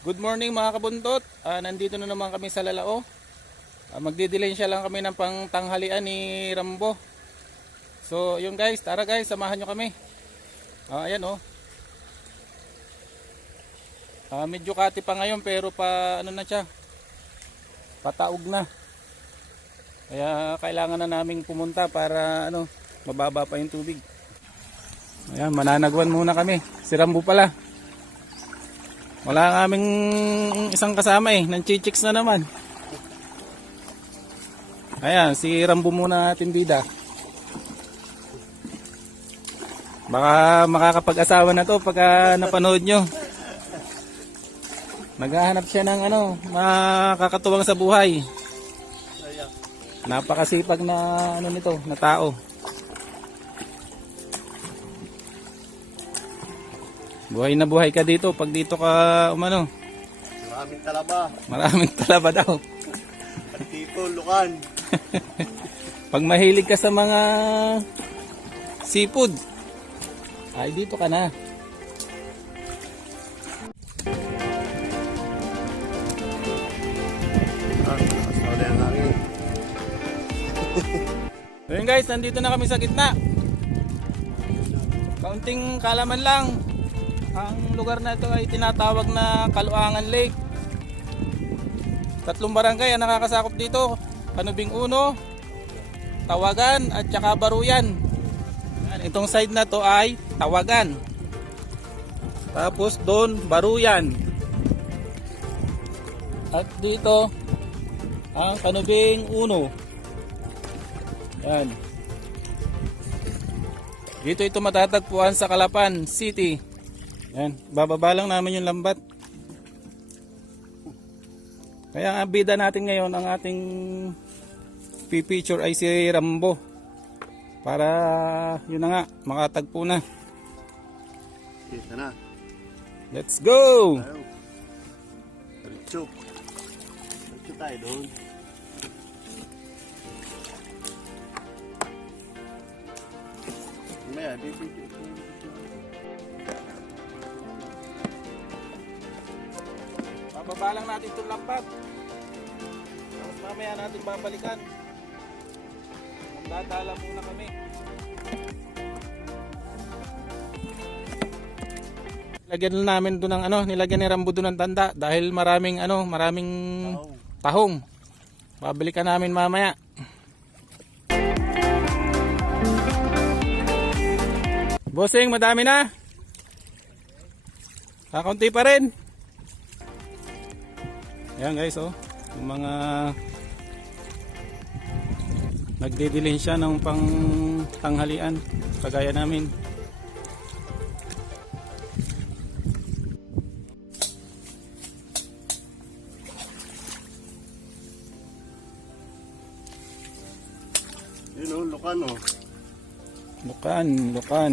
Good morning mga kabuntot. Ah, nandito na naman kami sa Lalao. Ah, magdidilensya lang kami ng pangtanghalian ni Rambo. So, yun guys, tara guys, samahan nyo kami. Ah, ayan oh. Ah, medyo kati pa ngayon pero pa ano na siya. Pataog na. Kaya kailangan na naming pumunta para ano, mababa pa yung tubig. Ayan, mananagwan muna kami. Si Rambo pala. Wala nga aming isang kasama eh. Nanchichicks na naman. Ayan, si Rambo muna ating bida. Baka makakapag-asawa na to pagka napanood nyo. Naghahanap siya ng ano, makakatuwang sa buhay. Napakasipag na ano nito, na tao. Buhay na buhay ka dito pag dito ka umano. Maraming talaba. Maraming talaba daw. At dito, lukan. Pag mahilig ka sa mga seafood, ay dito ka na. Ah, kasawala ang hangin. So yun guys, nandito na kami sa gitna. Kaunting kalaman lang. Ang lugar na ito ay tinatawag na Kaluangan Lake. Tatlong barangay ang nakakasakop dito. Kanubing Uno, Tawagan at saka Baruyan. Yan, Itong side na to ay Tawagan. Tapos doon Baruyan. At dito ang Kanubing Uno. Yan. Dito ito matatagpuan sa Calapan City. Yan. Bababa lang namin yung lambat. Kaya ang bida natin ngayon, ang ating pipicture ay si Rambo. Para yun na nga, makatagpo na. Dito na. Let's go! Diretso. Diretso tayo doon. Mamaya, dito. Bababa lang natin itong lambat. Tapos mamaya natin babalikan. Magdadala muna kami. Lagyan na namin doon ng ano, nilagyan ni Rambo doon ng tanda dahil maraming ano, maraming Tao. tahong. Babalikan namin mamaya. Bossing, madami na. Kakaunti pa rin. Ayan guys, oh. Yung mga nagdidilin siya ng pang tanghalian. Kagaya namin. Yun o, lukan o. Lukan, lukan.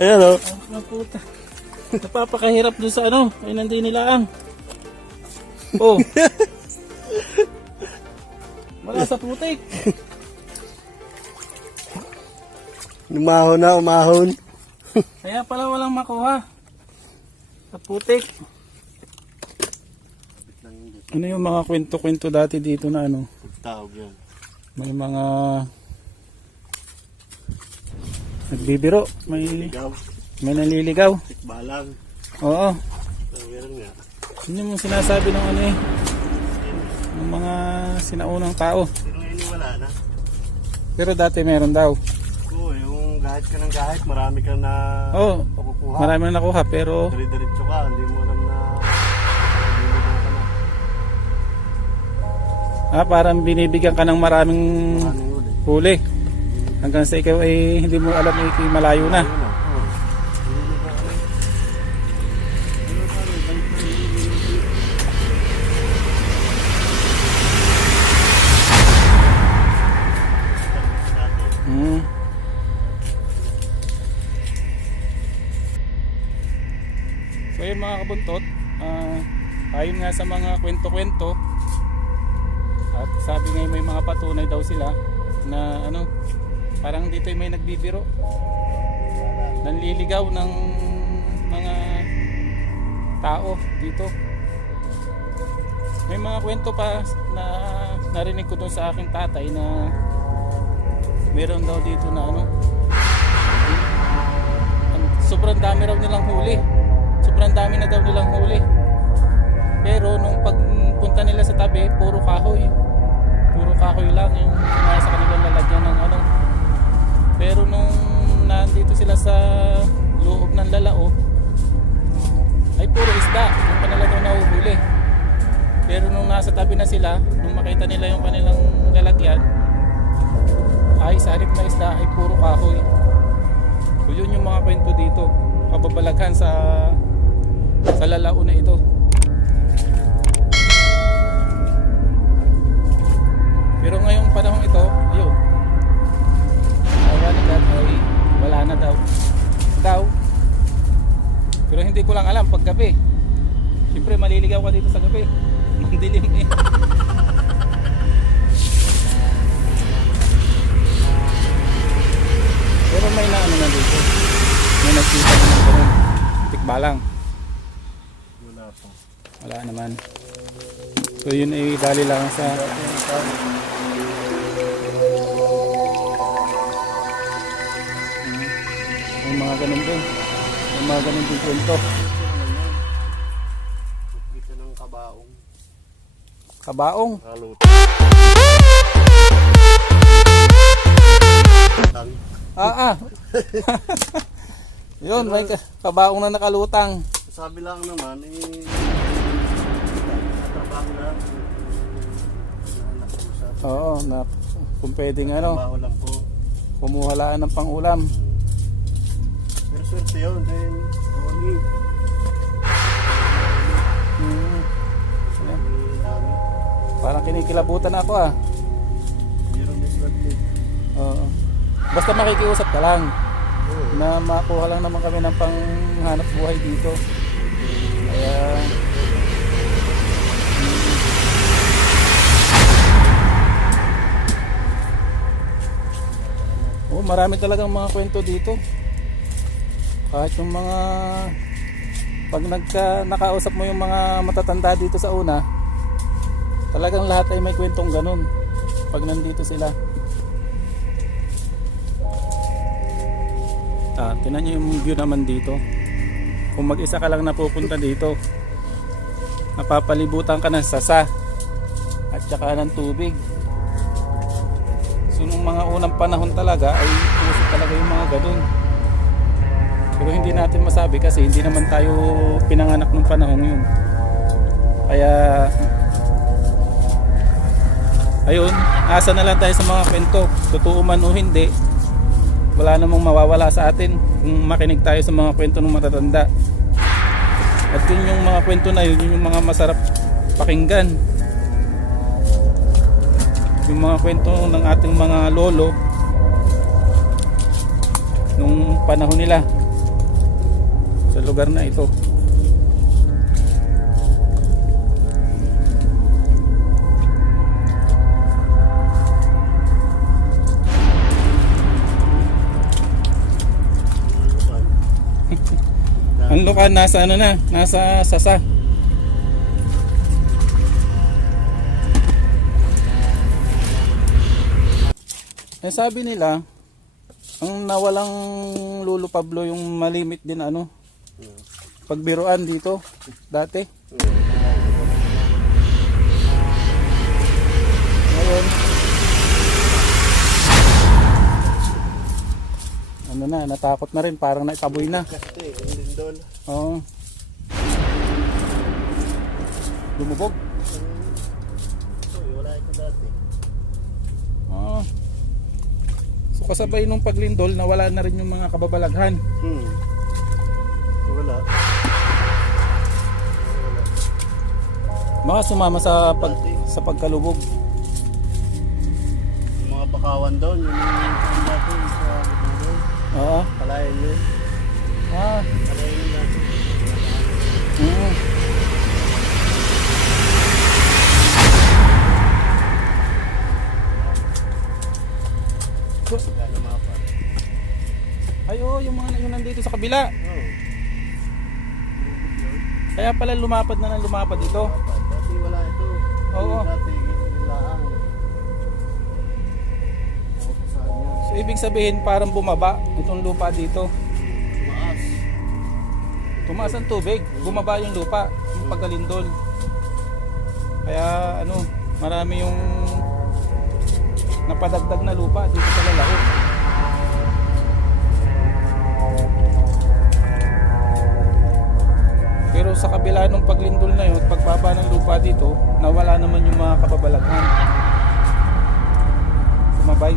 Ayan o. Puta. Napapakahirap doon sa ano. Ay, nandun nila ang. Oh. Wala sa putik. Umahon na, umahon. Kaya pala walang makuha. Sa putik. Ano yung mga kwento-kwento dati dito na ano? Tawag yan. May mga nagbibiro, may Ligaw. may naliligaw. Tikbalang. Oo. Meron nga. Yun yung sinasabi ng ano eh. Ng mga sinaunang tao. Pero ngayon wala na. Pero dati meron daw. Oo, yung gahit ka ng gahit, marami kang na Oo. pakukuha. Marami na nakuha pero Dire-diretso ka, hindi mo alam na ka ah, parang binibigyan ka ng maraming Maraming huli. huli. Hanggang sa ikaw ay hindi mo alam ay malayo na. Hmm. So yun mga kabuntot, ah, ayon nga sa mga kwento-kwento at sabi nga may mga patunay daw sila na ano, parang dito ay may nagbibiro. Nanliligaw ng mga tao dito. May mga kwento pa na narinig ko doon sa aking tatay na meron daw dito na ano. Ang- sobrang dami raw nilang huli. Sobrang dami na daw nilang huli. Pero nung pagpunta nila sa tabi puro kahoy. Puro kahoy lang yung nasa kanilang lalagyan ng ano pero nung nandito sila sa loob ng lalao ay puro isda yung kanila daw nahuhuli pero nung nasa tabi na sila nung makita nila yung kanilang lalagyan ay sa halip na isda ay puro kahoy. So yun yung mga kwento dito. Kababalaghan sa sa lalao na ito. Pero ngayong panahon ito, God ay wala na daw. Daw. Pero hindi ko lang alam pag gabi. Siyempre maliligaw ka dito sa gabi. Mandilim eh. Pero may na ano na dito. May nagkita na ng ganun. Tikbalang. Wala pa. Wala naman. So yun ay bali lang sa may mga ganun din. May mga ganun din kwento. Kita ng kabaong. Kabaong. Kaluto. Tang. Ah ah. yun, may ka- kabaong na nakalutang. Sabi lang naman, eh, trabaho lang. Oo, na kung pwedeng ano, Trabaho lang po. kumuhalaan ng pangulam. Pero swerte yun, then, Tony. Hmm. Ayan. Parang kinikilabutan ako ah. Meron may swerte. Oo. Basta makikiusap ka lang Oo. na makuha lang naman kami ng panghanap buhay dito. Kaya Oh, marami talagang mga kwento dito. Kahit yung mga pag nagka nakausap mo yung mga matatanda dito sa una, talagang lahat ay may kwentong ganun pag nandito sila. Ah, tinan nyo yung view naman dito. Kung mag-isa ka lang napupunta dito, napapalibutan ka ng sasa at saka ng tubig. So mga unang panahon talaga ay uso talaga yung mga ganun. Pero hindi natin masabi kasi hindi naman tayo pinanganak ng panahon yun. Kaya ayun, asa na lang tayo sa mga kwento. Totoo man o hindi, wala namang mawawala sa atin kung makinig tayo sa mga kwento ng matatanda. At yun yung mga kwento na yun yung mga masarap pakinggan. Yung mga kwento ng ating mga lolo nung panahon nila sa lugar na ito. Ang lukan nasa ano na, nasa sasa. Eh sabi nila, ang nawalang Lolo Pablo yung malimit din ano, pagbiruan dito dati. Ngayon, ano na, natakot na rin, parang naitaboy na. Oo. Lumubog. Ito dati. Oo. So kasabay nung paglindol, nawala na rin yung mga kababalaghan. Hmm. Wala. Mga sumama sa pag sa pagkalubog. Yung mga bakawan doon, yung yung dati sa lindol. Oo. Palayan yun. Ah. Palayan yun dati. Mm. Ay, oo, yung mga yung nandito sa kabila. Kaya pala lumapad na ng lumapad ito. Dati wala ito. Oo. So ibig sabihin parang bumaba itong lupa dito. Tumaas. Tumaas ang tubig, bumaba yung lupa, yung pagkalindol. Kaya ano, marami yung napadagdag na lupa dito sa lalaki. Pero sa kabila ng paglindol na yun, pagbaba ng lupa dito, nawala naman yung mga kababalaghan. Sumabay.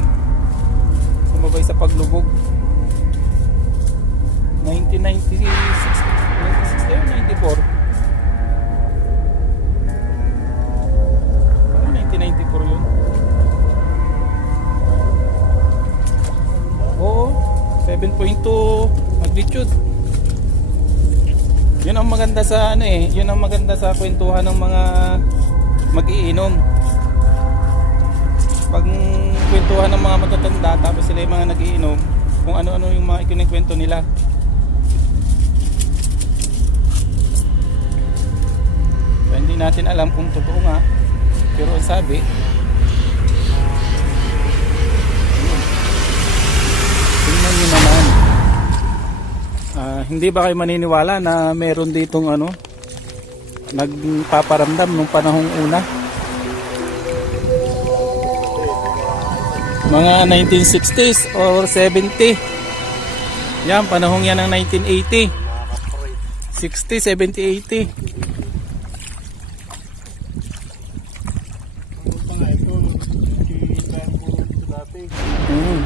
Sumabay sa paglubog. 1996 96 tayo 94 parang 1994 yun oo 7.2 magnitude yun ang maganda sa ano eh yun ang maganda sa kwentuhan ng mga mag-iinom pag kwentuhan ng mga matatanda tapos sila yung mga nagiinom kung ano-ano yung mga ikinikwento nila So, hindi natin alam kung totoo nga. Pero sabi, tingnan nyo naman. Hindi ba kayo maniniwala na meron ditong ano, nagpaparamdam nung panahong una? Mga 1960s or 70. Yan, panahong yan ng 1980. Nakaka-pray. 60, 70, 80. Ano pa nga ito? nung Kita ko dito dati. Mm.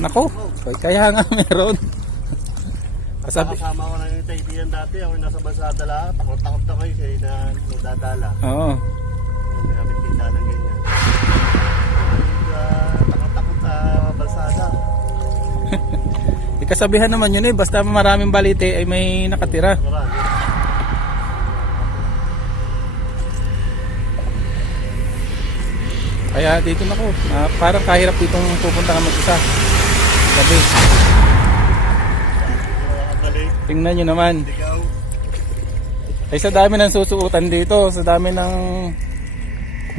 Nako, kaya nga meron. Kasabi, Kasama ko lang yung kaibigan dati. Ako yung nasa basada lahat. Takot-takot ako eh. Kaya na nadadala. oo. May kami kita ng ganyan. Ah, Takot-takot sa balsada. Eh, kasabihan naman yun eh, basta maraming balite ay may nakatira. Marami. Kaya dito na ko, ah, parang kahirap ditong pupunta ka mag-isa. Nakakabalik. tingnan nyo naman. Ay sa dami ng susuotan dito, sa dami ng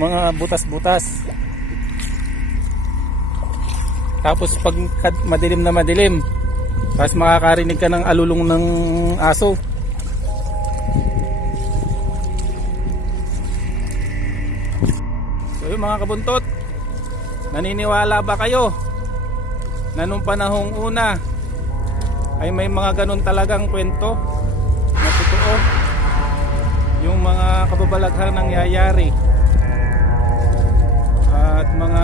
mga butas-butas. Tapos pag madilim na madilim, tapos makakarinig ka ng alulong ng aso. So yun mga kabuntot, naniniwala ba kayo na nung panahong una ay may mga ganun talagang kwento na totoo? yung mga kababalaghan nangyayari at mga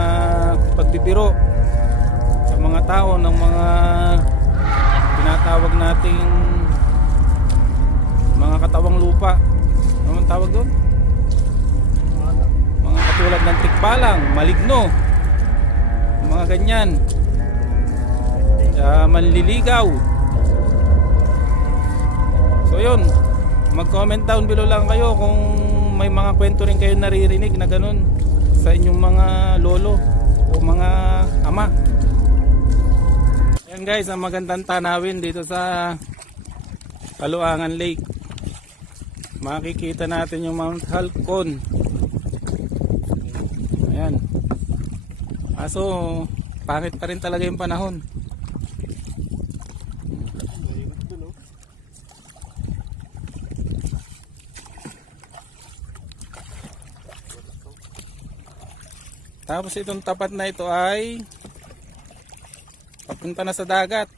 pagbibiro sa mga tao ng mga tinatawag nating mga katawang lupa ano tawag doon? mga katulad ng tikbalang, maligno mga ganyan uh, manliligaw so yun mag-comment down below lang kayo kung may mga kwento rin kayo naririnig na ganun sa inyong mga lolo o mga ama. Ayan guys, ang magandang tanawin dito sa Kaluangan Lake. Makikita natin yung Mount Halcon. Ayan. Aso, pangit pa rin talaga yung panahon. Tapos itong tapat na ito ay papunta na sa dagat.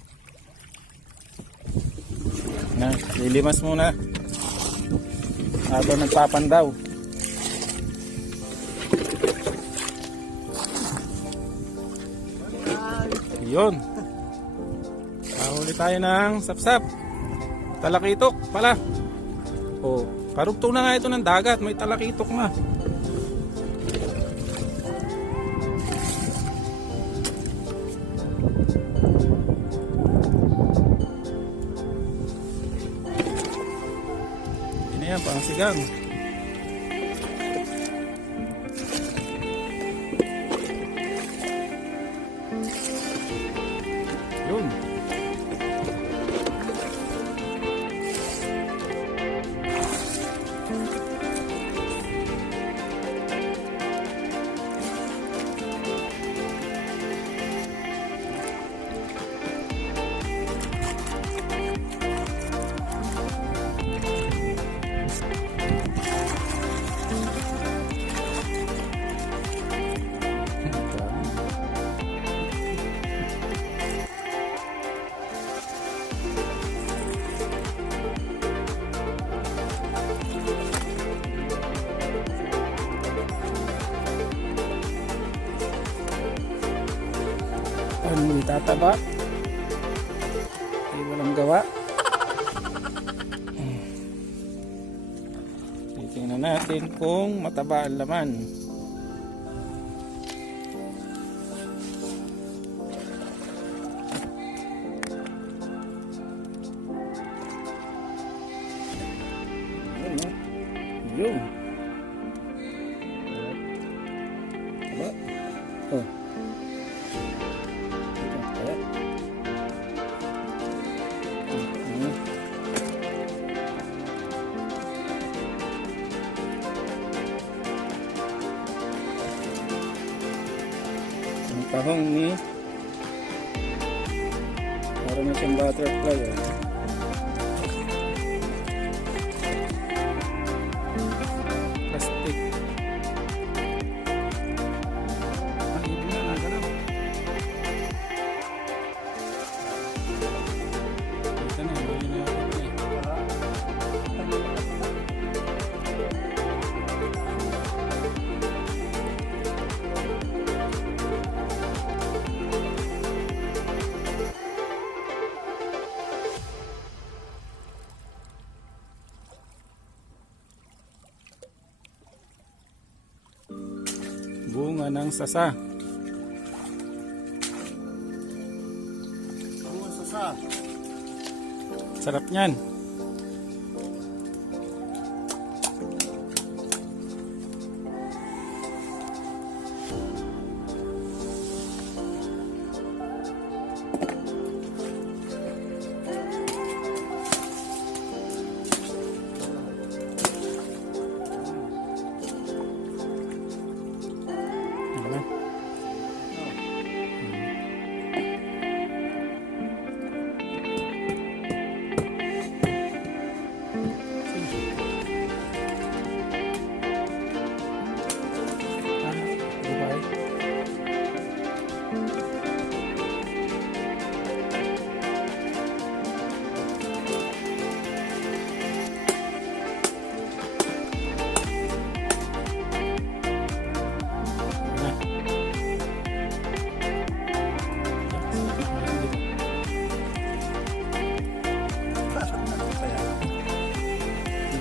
Na, lilimas muna. Habang nagpapandaw. Yun. Kahuli tayo ng sapsap. Talakitok pala. Oh, karugtong na nga ito ng dagat. May talakitok na yan, Tataba? Hindi walang gawa. Titingnan natin kung mataba ang laman. Sasa. Bunga sa sa. Sarap niyan.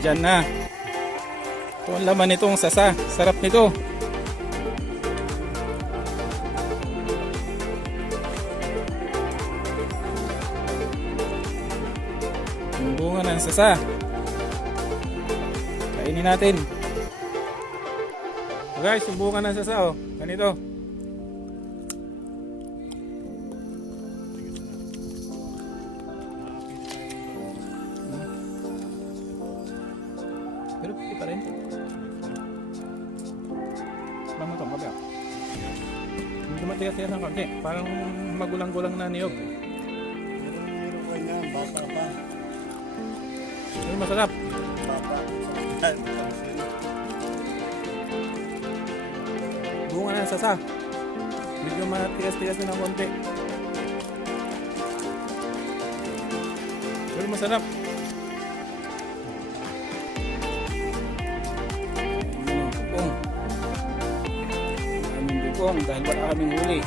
Diyan na. Ito ang laman nitong sasa. Sarap nito. Ang bunga ng sasa. Kainin natin. So guys, yung bunga ng sasa oh. Ganito. Konti. Parang magulang-gulang na niyog. Meron meron kayo na, bata pa. Pero masarap. Bata. Bunga ng sasa. Medyo matigas-tigas na ng konti. masarap. Ayan yung bubong. Aming bubong dahil wala kaming huli.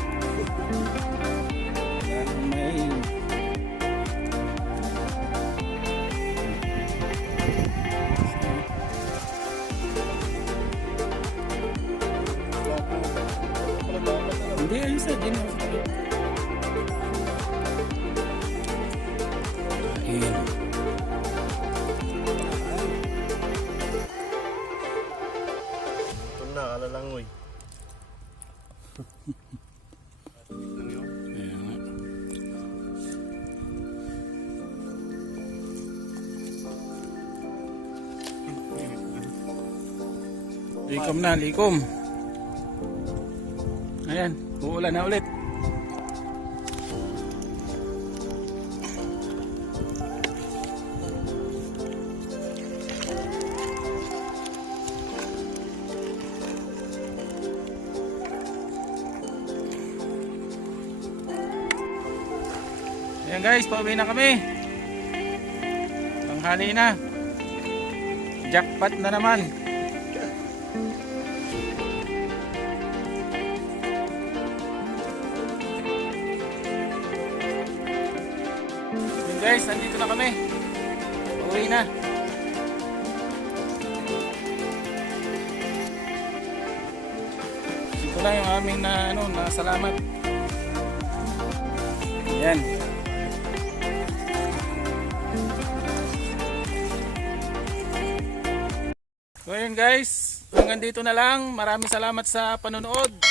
Wala kang may Hindi, ayos na. Hindi na. Ayan. Ito na, kalalangoy. Likom na, likom. Ayan, uulan na ulit. Ayan guys, pauwi na kami. Tanghali na. Jackpot na naman. Guys, nandito na kami. Pauwi na. Ito lang yung aming na ano, na salamat. Ayan. So ayun guys, hanggang dito na lang. Maraming salamat sa panonood.